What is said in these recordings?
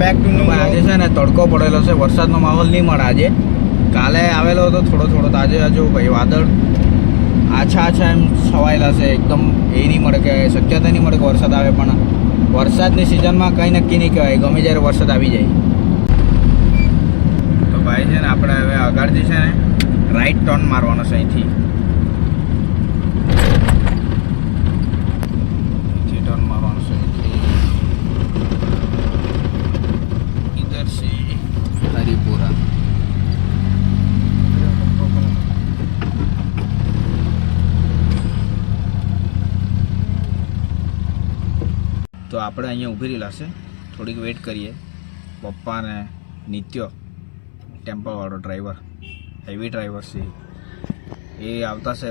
Back to new. આજે છે ને તડકો પડેલો છે, વરસાદનો માહોલ નહીં મળે આજે. કાલે આવેલો હતો થોડો થોડો, તો આજે હજુ ભાઈ વાદળ આછા એમ છવાયેલા છે એકદમ. એ નહીં મળે કે શક્યતા નહીં મળે કે વરસાદ આવે, પણ વરસાદની સિઝનમાં કંઈ નક્કી નહીં કહેવાય, ગમે જ્યારે વરસાદ આવી જાય. તો ભાઈ છે ને આપણે હવે આગળથી છે ને રાઈટ ટર્ન મારવાનો છે અહીંથી. ટર્ન મારવાનો છે ઇધર સે હરિપુરા. તો આપણે અહીંયા ઊભી રહેલા છે, થોડીક વેઇટ કરીએ. પપ્પા ને નિત્ય ટેમ્પાવાળો ડ્રાઈવર, હેવી ડ્રાઈવર છે, એ આવતા છે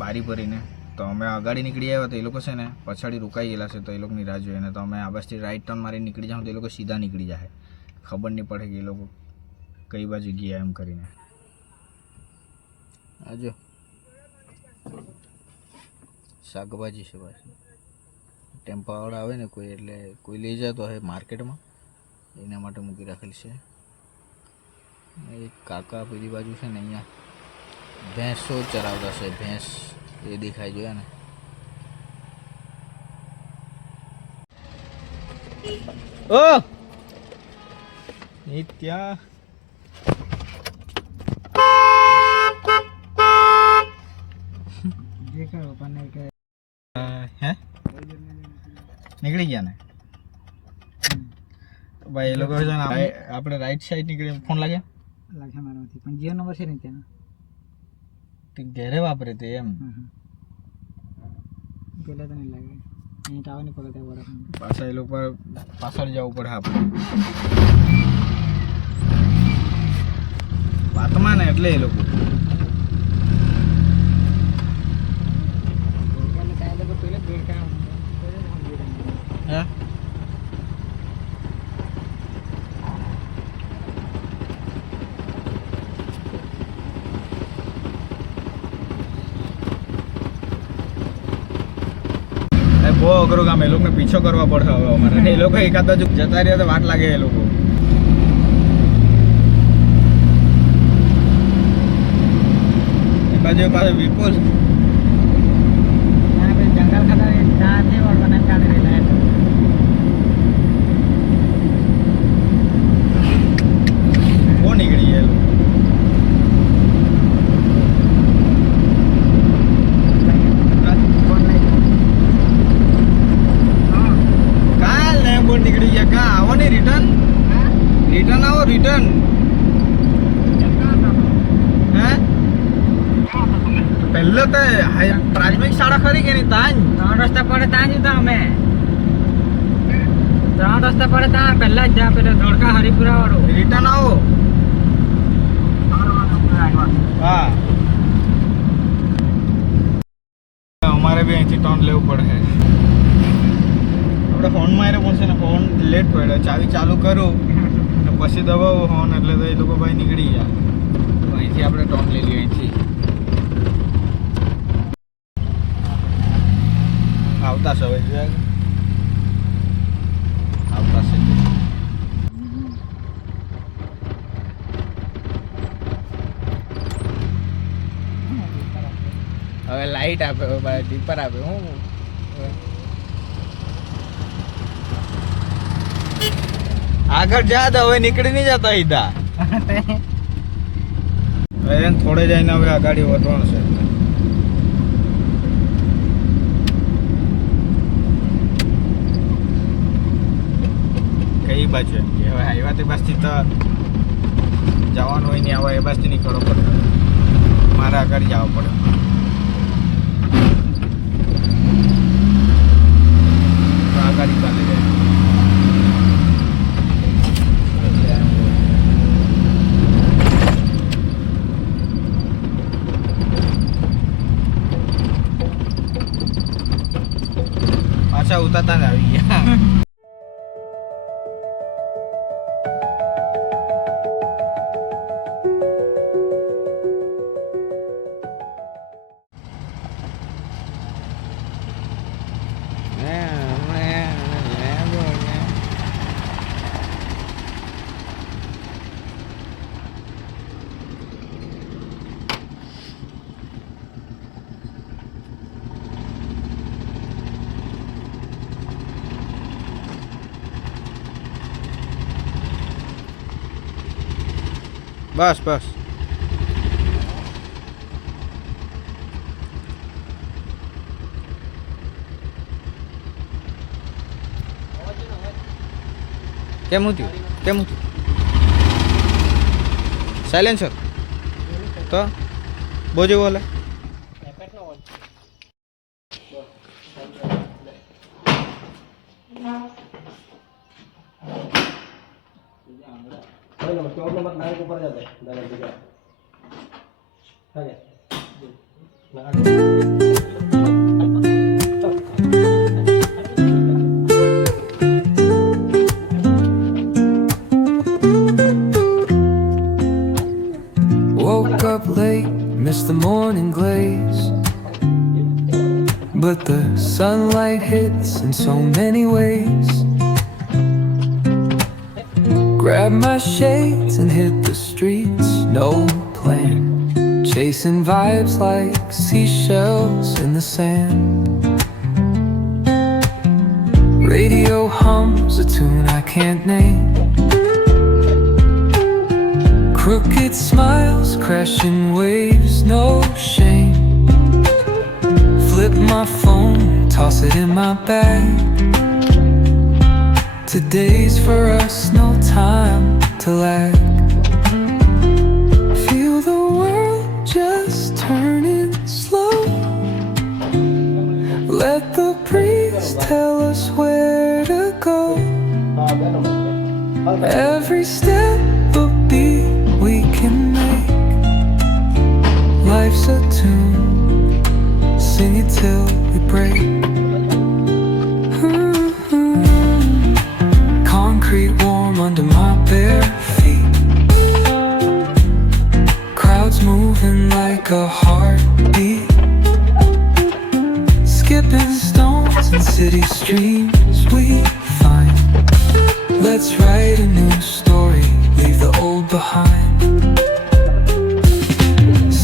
બારી ભરીને. તો અમે આગળ નીકળી આવ્યા તો એ લોકો છે ને પછાડી રોકાઈ ગયેલા છે, તો એ લોકોની રાહ જોઈએ ને. તો અમે આ બાજુથી રાઈટ ટર્ન મારી નીકળી જાઉં તો એ લોકો સીધા નીકળી જાય, ખબર નહીં પડે કે એ લોકો કઈ બાજુ ગયા એમ કરીને. આજો શાકભાજી છે પાછી, ટેમ્પાવાળા આવે ને કોઈ, એટલે કોઈ લઈ જતો હોય માર્કેટમાં, એના માટે મૂકી રાખેલી છે. એક કાકા પેલી બાજુ છે ને અહીંયા ભેંસો ચરાવતા છે, ભેંસ એ દેખાય જોઈએ ને. ઓ નિત્યા હે નીકળી ગયા ને ભાઈ. એ લોકો છે ને આપણે રાઈટ સાઈડ નીકળી. ફોન લાગે મારામાંથી પણ જીઓ નંબર છે ને ત્યાં ઘેરે વાપરે તે એમ. પેલા તો નહીં લાગે, અહીં ટાવર નહીં પડે ત્યાં બરાબર. પાછા એ લોકો પાછળ જવું પડે આપણે વાતમાં ને, એટલે એ લોકો હે બહુ અઘરું કામ. એ લોકોને પીછો કરવા પડે હવે અમારે. એ લોકો એકાદ બાજુ જતા રહ્યા તો વાટ લાગે એ લોકો. એ બાજુ પાછું વિપુલ જંગલ ખાતા ત્યાં નહીં વળવાના કાઢી રહેલા. બહુ નીકળી ગયા એ લોકો. નીકળી ગયા. ક્યાં આવો ને રિટર્ન આવો રિટર્ન. હે પહેલે તો પ્રાથમિક શાળા ખરી કે નહીં? તાંજ 3 રસ્તા પડે ત્યાં જ હતા અમે. 3 રસ્તા પડે ત્યાં પહેલા જ જ્યાં પેલો ધોળકા હરિપુરા વાળો. રિટર્ન આવો. હા અમારે બી અહીંથી ટર્ન લેવું પડે. આપણે ફોનમાં એને મળશે ને, ફોન લેટ પડ્યો, ચાવી ચાલુ કરું ને પછી દબાવું ફોન, એટલે તો એ લોકો ભાઈ નીકળી ગયા. તો અહીંથી આપણે ટર્ન લઈ લઈએ. અહીંથી આવતા છે હવે જોયા, આવતા છે. હવે લાઈટ આપે, ડીપર આપે. હું આગળ જા તો હવે નીકળી નહીં જતા સીધા. હવે થોડે જઈને હવે આગાડી વધવાનું છે. કઈ બાજુ એમ કે હવે હાઈવા તે બાજથી તો જવાનું હોય નહીં, હવે એ બાજથી નીકળવો પડે. મારે આગળ જવું પડે. તો આગળ ચાલી જાય. પાછા ઉતારતા જ આવી ગયા. બસ બસ. કેમ થયું? કેમ થયું? સાયલેન્સર તો બહુ જેવું હાલે. Woke up late, missed the morning glaze. But the sunlight hits in so many ways. Grabbed my shades and hit the streets, no plan. Chasing vibes like seashells in the sand. Radio hums a tune I can't name. Crooked smiles, crashing waves, no shame. Flip my phone, toss it in my bag. Today's for us, no time to lag. Feel the world just turning slow. Let the breeze tell us where to go. Every step a beat we can make. Life's a tune, sing it till we break. Concrete warm under my bare feet. Crowds moving like a heartbeat. Skipping stones in city streams we find. Let's write a new story, leave the old behind.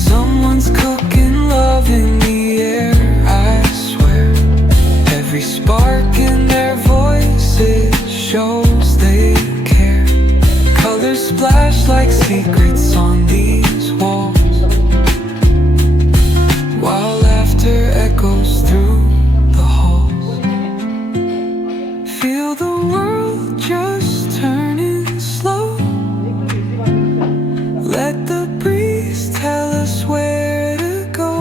Someone's cooking love in the air, I swear. Every spark in their voices shows they care. Colors splash like secrets on these walls, while laughter echoes through the halls. Feel the world just turning slow. Let the breeze tell us where to go.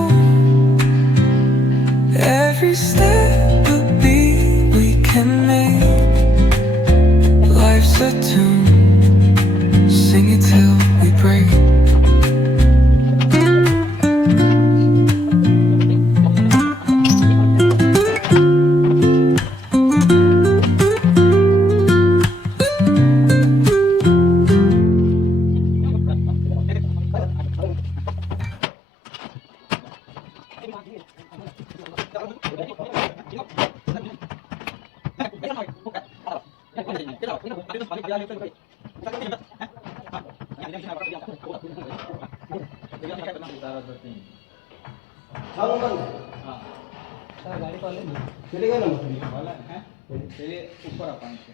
Every step a beat we can make. Life's a tune, sing it till we break. ઉપર આપવાનું છે.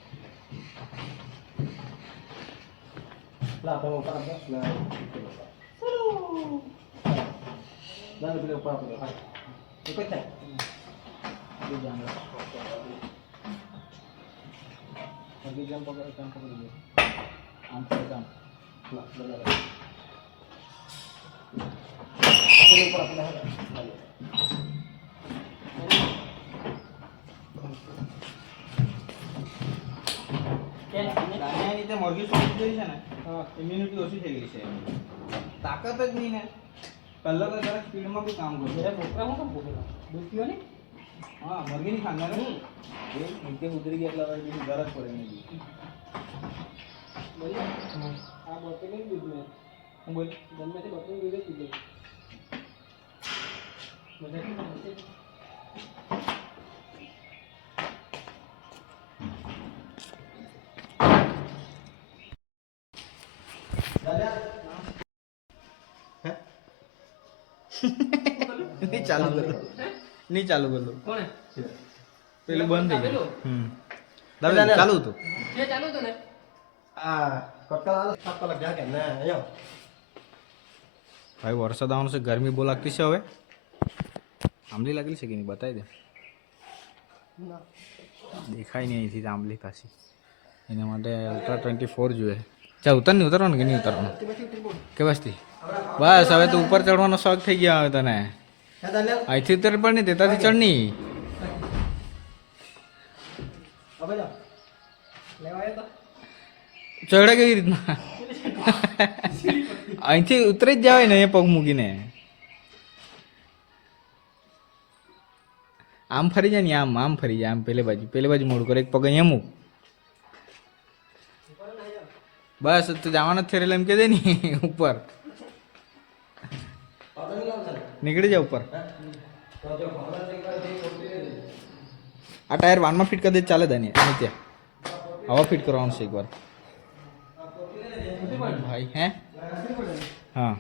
મોરગી સુઈ ગઈ છે ને, immunity ઓછી થઈ ગઈ છે, તાકાત જ નહીં ને. પહેલા તો જરા સ્પીડમાં બી કામ કરું. હા, મોરગીની ખાંડા ને નીચે ઉતરી ગયા એટલે હવે બીજું ઘર જ પડે નહીં. આ બોટલ નહીં દીધું મેં. હું બોલ ગમે તે બોટલ દીધે કીધું. નહીં ચાલુ કરું, નહીં ચાલુ કરું. કોણે પેલું બંધ થઈ ગયું. દાદા ચાલુ હતું. જે ચાલુ હતું ને આ કટકા 7 કલાક જાગે ને અહીંયા ભાઈ વરસાદ આવવાનો છે, ગરમી બહુ લાગતી છે. હવે આંબલી લાગેલી છે કે નહીં બતાવી દે. દેખાય નહીં અહીંથી આંબલી પાછી. એના માટે અલ્ટ્રા 24 જોઈએ. ચાલ ઉતરવાનું કે નહીં ઉતરવાનું કે બસથી બસ હવે તો ઉપર ચડવાનો શોખ થઈ ગયો હવે તને. અહીંથી ઉતર પણ નહીં તેતાથી ચડ નહીં. ચડે કેવી રીતના અહીંથી ઉતરી જ જવાય ને એ પગ મૂકીને. આમ ફરી જાય ને આમ ફરી જાય. આમ પેલે બાજુ મોડું કરે એક પગ અહીંયા મૂક. બસ તું જવાનો જ થયેલા એમ કે દે ને ઉપર નીકળી જા ઉપર. આ ટાયર વાનમાં ફિટ કરી દે ચાલે દે ત્યાં હવા ફિટ કરવાનું છે એકવાર ભાઈ. હે હા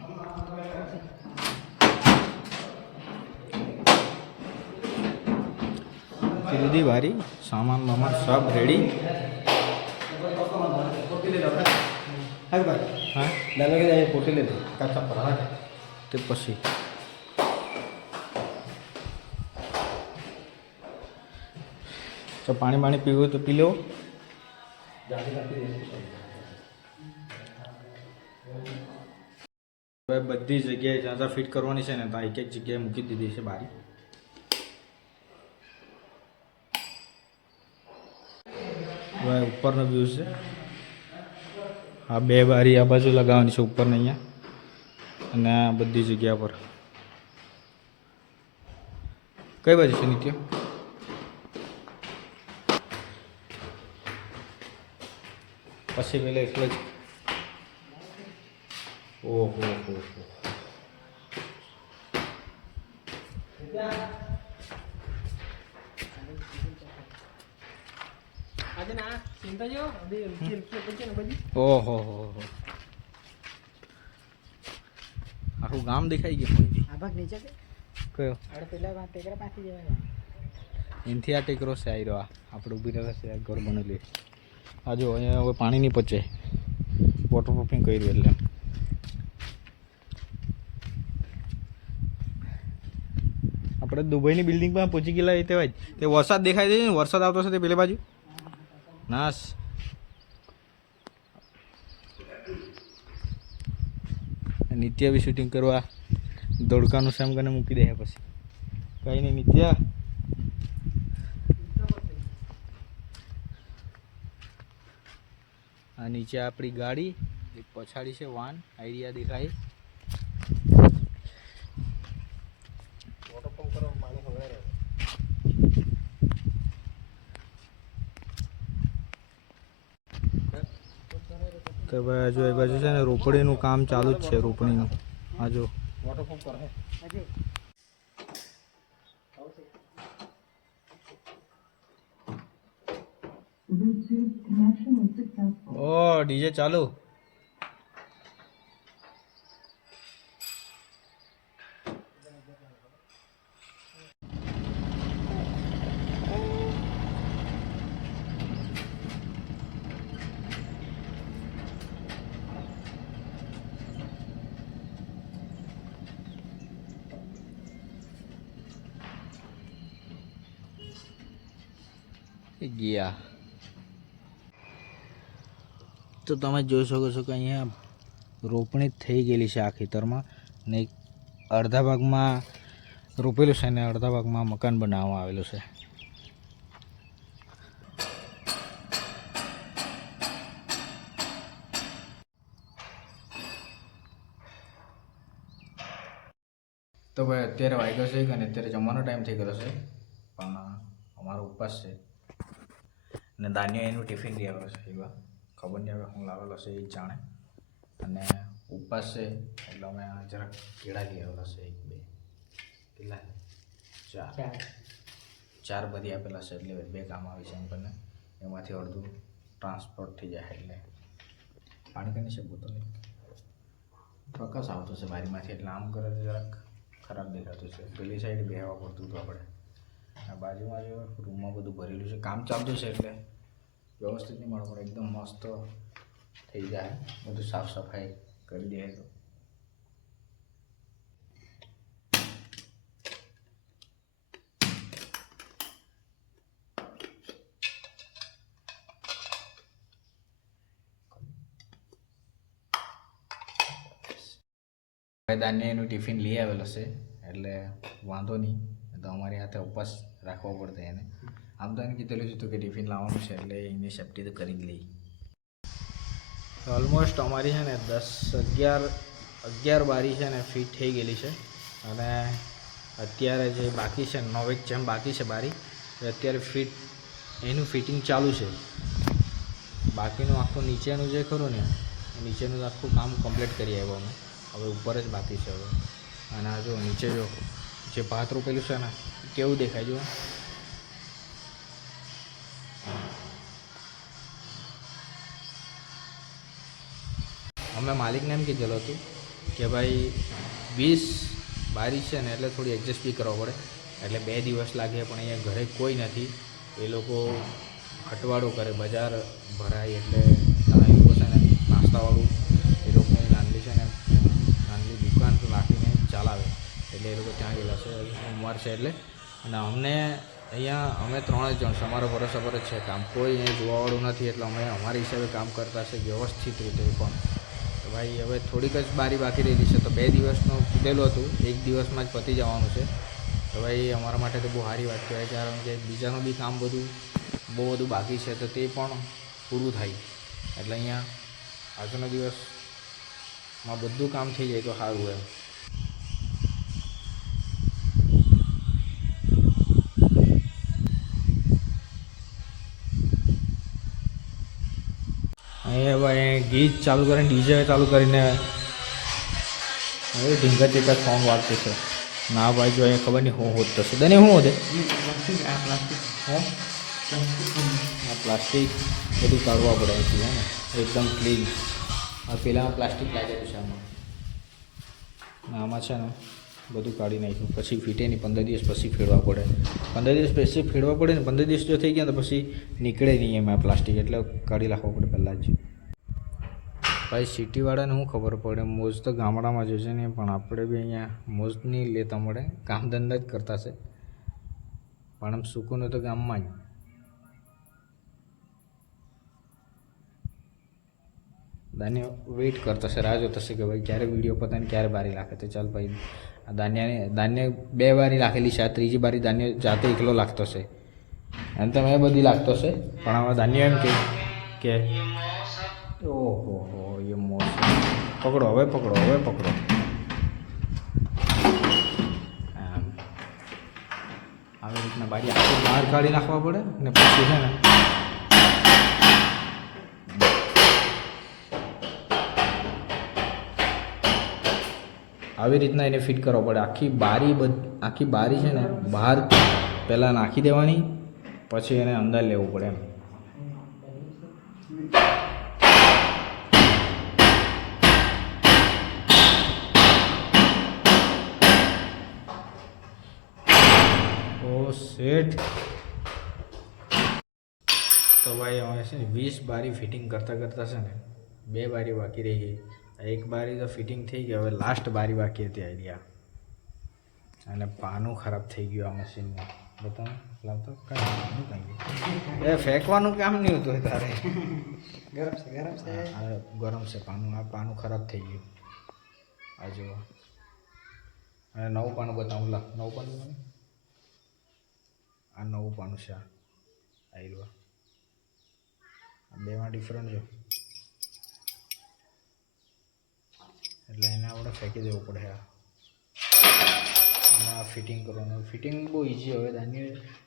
દીદી ભારી સામાન મામાન સબ રેડી. હા તે પછી તો પાણી પીવું તો પી લો. હવે બધી જગ્યાએ જ્યાં જ્યાં ફિટ કરવાની છે ને ત્યાં એક એક જગ્યાએ મૂકી દીધી છે બારી. હવે ઉપરનો વ્યૂ છે. આ બે બારી આ બાજુ લગાવવાની છે ઉપર ને અહીંયા અને આ બધી જગ્યા પર. કઈ બાજુ છે નિત્ય? પછી પેલા એટલે જ ઓહો ઓહો આખું ગામ દેખાઈ ગયું. કયો એનથી આ ટેકરો છે આવી રહ્યો. આપણે ઊભી રહેશે ઘર બનેલી. આ જો અહીંયા હવે પાણી નહીં પચે વોટરપ્રૂફિંગ કર્યું એટલે. આપણે દુબઈની બિલ્ડિંગમાં પહોંચી ગયેલા એ તેવા જ તે વરસાદ દેખાય છે ને વરસાદ આવતો છે તે પેલી બાજુ નાશ. નિત્ય બી શૂટિંગ કરવા દોડકાનું સેમ કરીને મૂકી દે પછી કંઈ નહીં. નિત્ય આ નીચે આપણી ગાડી એક પછાડી છે વાન આઈડિયા દેખાય. તો ભાઈ આજુ એ બાજુ છે ને રોપડીનું કામ ચાલુ જ છે. રોપણીનું આ જો ઓ ડીજે ચાલુ. ગયા તો તમે જોઈ શકો છો કે અહીંયા રોપણી થઈ ગયેલી છે આ ખેતરમાં ને અડધા ભાગમાં રોપેલું છે ને અડધા ભાગમાં મકાન બનાવવામાં આવેલું છે. તો ભાઈ અત્યારે વાગ્યો છે અને અત્યારે જમવાનો ટાઈમ થઈ ગયો છે પણ અમારો ઉપવાસ છે અને દાનિયો એનું ટિફિન લઈ આવેલો છે. એવા ખબર નહીં હવે હું લાવેલો છે એ જાણે. અને ઉપવાસ છે એટલે અમે જરાક કેળા લઈ આવેલા છે. એક બે કેટલા ચાર બધી આપેલા છે એટલે બે કામ આવે છે એમ કરીને એમાંથી અડધું ટ્રાન્સપોર્ટ થઈ જાય. એટલે પાણી કરી છે બોતલ પ્રકાશ આવતો છે બારીમાંથી એટલે આમ કરે તો જરાક ખરાબ દેખાતું છે. પેલી સાઈડ બેહવા પડતું હતું આપણે. આ બાજુમાં જો રૂમમાં બધું ભરેલું છે. કામ ચાલતું છે એટલે વ્યવસ્થિત નહીં મળે પણ એકદમ મસ્ત થઈ જાય. બધું સાફ સફાઈ કરી દે તો ભાઈ દાન્ય એનું ટિફિન લઈ આવેલો છે એટલે વાંધો નહીં, તો અમારી હાથે ઉપવાસ રાખવો પડતો એને. આમ તો એને કીધેલું હતું કે ટિફિન લાવવાનું છે એટલે એની સેફટી તો કરી જ લઈ. ઓલમોસ્ટ અમારી છે ને 11 બારી છે ને ફિટ થઈ ગયેલી છે અને અત્યારે જે બાકી છે 9 જેમ બાકી છે બારી એ અત્યારે એનું ફિટિંગ ચાલુ છે. બાકીનું આખું નીચેનું જે ખરું ને નીચેનું આખું કામ કમ્પ્લીટ કરી આવ્યો અમે. હવે ઉપર જ બાકી છે હવે. અને આ જો નીચે જો જે ભાત રોપેલું છે ને કેવું દેખાય જો. અમે માલિકને એમ કીધેલું હતું કે ભાઈ 20 બારી છે ને એટલે થોડી એડજસ્ટ બી કરવા પડે, એટલે 2 દિવસ લાગે. પણ અહીંયા ઘરે કોઈ નથી, એ લોકો હટવાડું કરે, બજાર ભરાય એટલે એ લોકો છે ને નાસ્તાવાળું એ લોકોની નાનલી છે ને નાનલી દુકાન રાખીને ચલાવે, એટલે એ લોકો ત્યાં ગયેલા છે સોમવાર છે એટલે. અને અમને અહીંયા અમે 3 જણ અમારા ભરોસા પર જ છે કામ, કોઈ અહીંયા જોવાવાળું નથી, એટલે અમે અમારી હિસાબે કામ કરતા છે વ્યવસ્થિત રીતે. પણ ભાઈ હવે થોડીક જ બારી બાકી રહેલી છે, તો 2 દિવસનું કીધેલું હતું, 1 દિવસમાં જ પતી જવાનું છે. તો ભાઈ અમારા માટે તો બહુ સારી વાત કહેવાય, કારણ કે બીજાનું બી કામ બહુ બધું બાકી છે, તો તે પણ પૂરું થાય. એટલે અહીંયા આજનો દિવસમાં બધું કામ થઈ જાય તો સારું એમ. અહીંયા ભાઈ ગીત ચાલુ કરીને ડીજે ચાલુ કરીને હવે ઢીંગા ચીકા સોંગ વાગતું છે. ના ભાઈ જો અહીંયા ખબર નહીં શું હોત થશે. દને શું હોતે આ પ્લાસ્ટિક બધું કાઢવા પડે છે ને એકદમ ક્લીન. આ પેલામાં પ્લાસ્ટિક લાગેલું છે આમાં છે ને બધું કાઢી નાખ્યું, પછી ફીટે નહીં. 15 દિવસ પછી ફેરવા પડે, 15 દિવસ પછી ફેરવા પડે ને 15 દિવસ જો થઈ ગયા તો પછી નીકળે નહીં એમાં પ્લાસ્ટિક, એટલે કાઢી નાખવા પડે પહેલાં જ. ભાઈ સિટીવાળાને શું ખબર પડે, મોજ તો ગામડામાં જ છે ને, પણ આપણે બી અહીંયા મોજ નહીં લેતા મળે, કામ ધંધા જ કરતા છે. પણ આમ સુકૂન તો ગામમાં જ. દાન્ય વેઇટ કરતા છે, રાહ જોતા છે કે ભાઈ ક્યારે વિડીયો પતાને ક્યારે બારી લાગે. તો ચાલ ભાઈ દાન્ય 2 બારી લાખેલી છે, આ 3જી બારી દાન્ય જાતે એકલો લાગતો છે. એમ તો મેં બધી લાગતો છે, પણ આમાં દાન્ય એમ કે ઓહો હો એ મોસ પકડો હવે પકડો આમ આવી રીતના બારી આખી બહાર કાઢી નાખવા પડે ને પછી છે ને આવી રીતના એને ફિટ કરવો પડે. આખી બારી છે ને બહાર પહેલાં નાખી દેવાની, પછી એને અંદર લેવું પડે એમ. ઓ શેટ. તો ભાઈ હવે છે ને 20 બારી ફિટિંગ કરતાં છે ને 2 બારી બાકી રહી ગઈ. 1 બારી તો ફિટિંગ થઈ ગઈ, હવે લાસ્ટ બારી બાકી હતી આઈડિયા. અને પાનું ખરાબ થઈ ગયું આ મશીનમાં. બતાવો લાવતો એ ફેંકવાનું કામ નહીં હતું તારે. ગરમ છે પાનું. આ પાનું ખરાબ થઈ ગયું. આ જુઓ. અને નવું પાનું બતાવું. લા નવું પાનું, આ નવું પાનું છે. આ રહ્યું. આ બેમાં ડિફરન્ટ છે, એટલે એને આપણે ફેંકી દેવું પડે. અને આ ફિટિંગ કરવાનું. ફિટિંગ બહુ ઇઝી.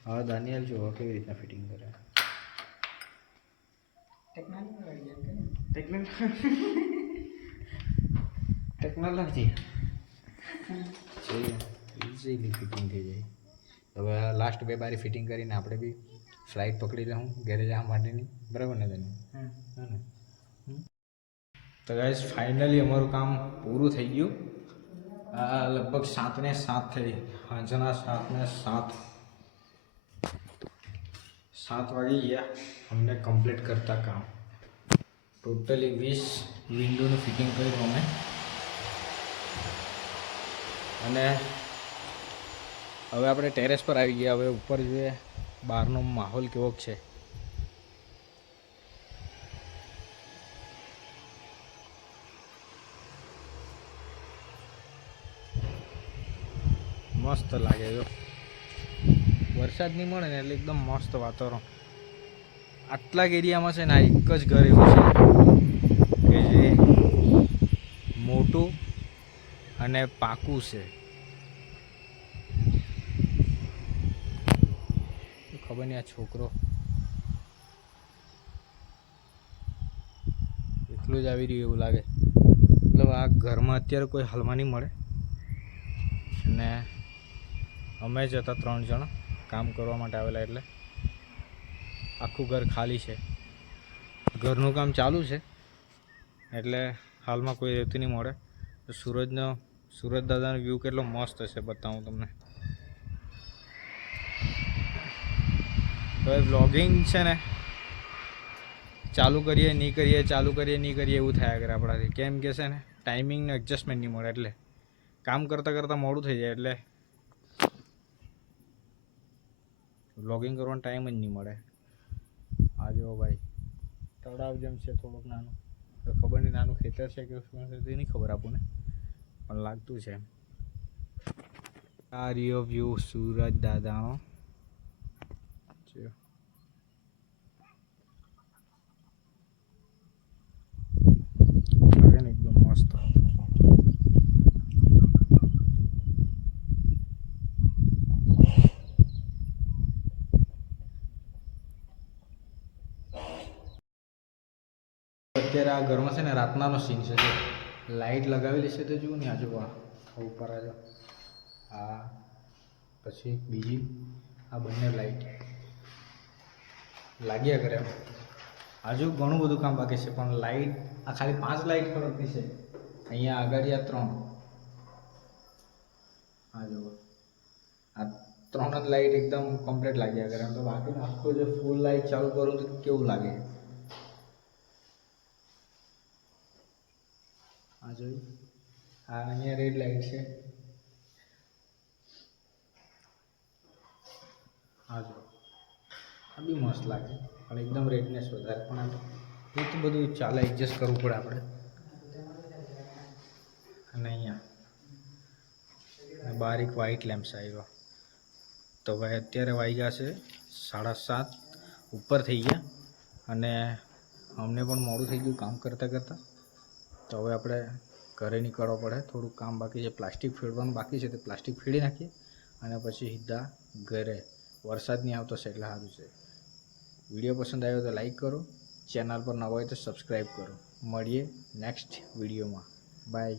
હવે દાનિયેલ જો કેવી રીતના ફિટિંગ કરે. ટેકનોલોજી ઇઝીલી ફિટિંગ થઈ જાય. હવે લાસ્ટ 2 બારી ફિટિંગ કરીને આપણે બી ફ્લાઇટ પકડી લઉં ઘરે જવા માટેની. બરાબર ને તને? હા ને? તો ગાઈસ ફાઇનલી અમારું કામ પૂરું થઈ ગયું. લગભગ 7 ને 7 થઈ. સાંજના 7 ને 7 વાગી ગયા અમને કમ્પ્લીટ કરતા કામ. ટોટલી 20 વિન્ડોનું ફિટિંગ કર્યું અમે. અને હવે આપણે ટેરેસ પર આવી ગયા. હવે ઉપર જોઈએ બહારનો માહોલ કેવો છે. મસ્ત લાગે જો વરસાદ નહીં મળે ને એટલે એકદમ મસ્ત વાતાવરણ. આટલા એરિયામાં છે ને આ એક જ ઘર એવું છે કે જે મોટું અને પાકું છે. ખબર નહીં આ છોકરો એકલું જ આવી રહ્યું એવું લાગે. મતલબ આ ઘરમાં અત્યારે કોઈ હાલમાં નહીં મળે. અને અમે જ હતા 3 જણ કામ કરવા માટે આવેલા, એટલે આખું ઘર ખાલી છે. ઘરનું કામ ચાલુ છે એટલે હાલમાં કોઈ રહેતું નહીં મળે. તો સુરત દાદાનો વ્યૂ કેટલો મસ્ત છે બતાવું તમને. હવે વ્લોગિંગ છે ને ચાલુ કરીએ નહીં કરીએ, ચાલુ કરીએ નહીં કરીએ એવું થયા કરે આપણાથી. કેમ કે છે ને ટાઈમિંગનું એડજસ્ટમેન્ટ નહીં મળે, એટલે કામ કરતાં કરતાં મોડું થઈ જાય એટલે વ્લોગિંગ કરવાનો ટાઈમ જ નહીં મળે. આ જો ભાઈ તળાવ જેમ છે થોડુંક નાનું, તો ખબર નહીં નાનું ખેતર છે કે શું છે તે નહીં ખબર આપણને, પણ લાગતું છે. આ રહ્યો વ્યૂ સુરત દાદાનો. લાગે ને એકદમ મસ્ત. અત્યારે આ ઘરમાં છે ને રાતનાનો સીન છે. જો લાઇટ લગાવેલી છે તો જુઓ ને આજુ ઉપર આજો આ પછી બીજી આ બંને લાઇટ લાગ્યા કરે. હજુ ઘણું બધું કામ બાકી છે પણ લાઇટ આ ખાલી 5 લાઇટ ખરીદતી છે. અહીંયા આગળ આ 3 આ જો આ 3 જ લાઇટ એકદમ કમ્પ્લીટ લાગ્યા કરે. તો બાકી આખો જે ફૂલ લાઇટ ચાલુ કરું તો કેવું લાગે. આ જોયું આ અહીંયા રેડ લાઇટ છે. આ જો આ બી મસ્ત લાગે પણ એકદમ રેડનેસ વધારે, પણ એ તો બધું ચાલે, એડજસ્ટ કરવું પડે આપણે. અને અહીંયા બારીક વ્હાઇટ લેમ્પ્સ આવ્યો. તો ભાઈ અત્યારે વાગ્યા છે 7:30 ઉપર થઈ ગયા અને અમને પણ મોડું થઈ ગયું કામ કરતાં કરતાં. તો હવે આપણે ઘરે નીકળવા પડે. થોડુંક કામ બાકી છે, પ્લાસ્ટિક ફેરવાનું બાકી છે, તો પ્લાસ્ટિક ફેરી નાખીએ અને પછી સીધા ઘરે. વરસાદ નહીં આવતો છે એટલે સારું છે. વિડીયો પસંદ આવ્યો તો લાઈક કરો, ચેનલ પર નવા હોય તો સબસ્ક્રાઈબ કરો. મળીએ નેક્સ્ટ વિડીયોમાં. બાય.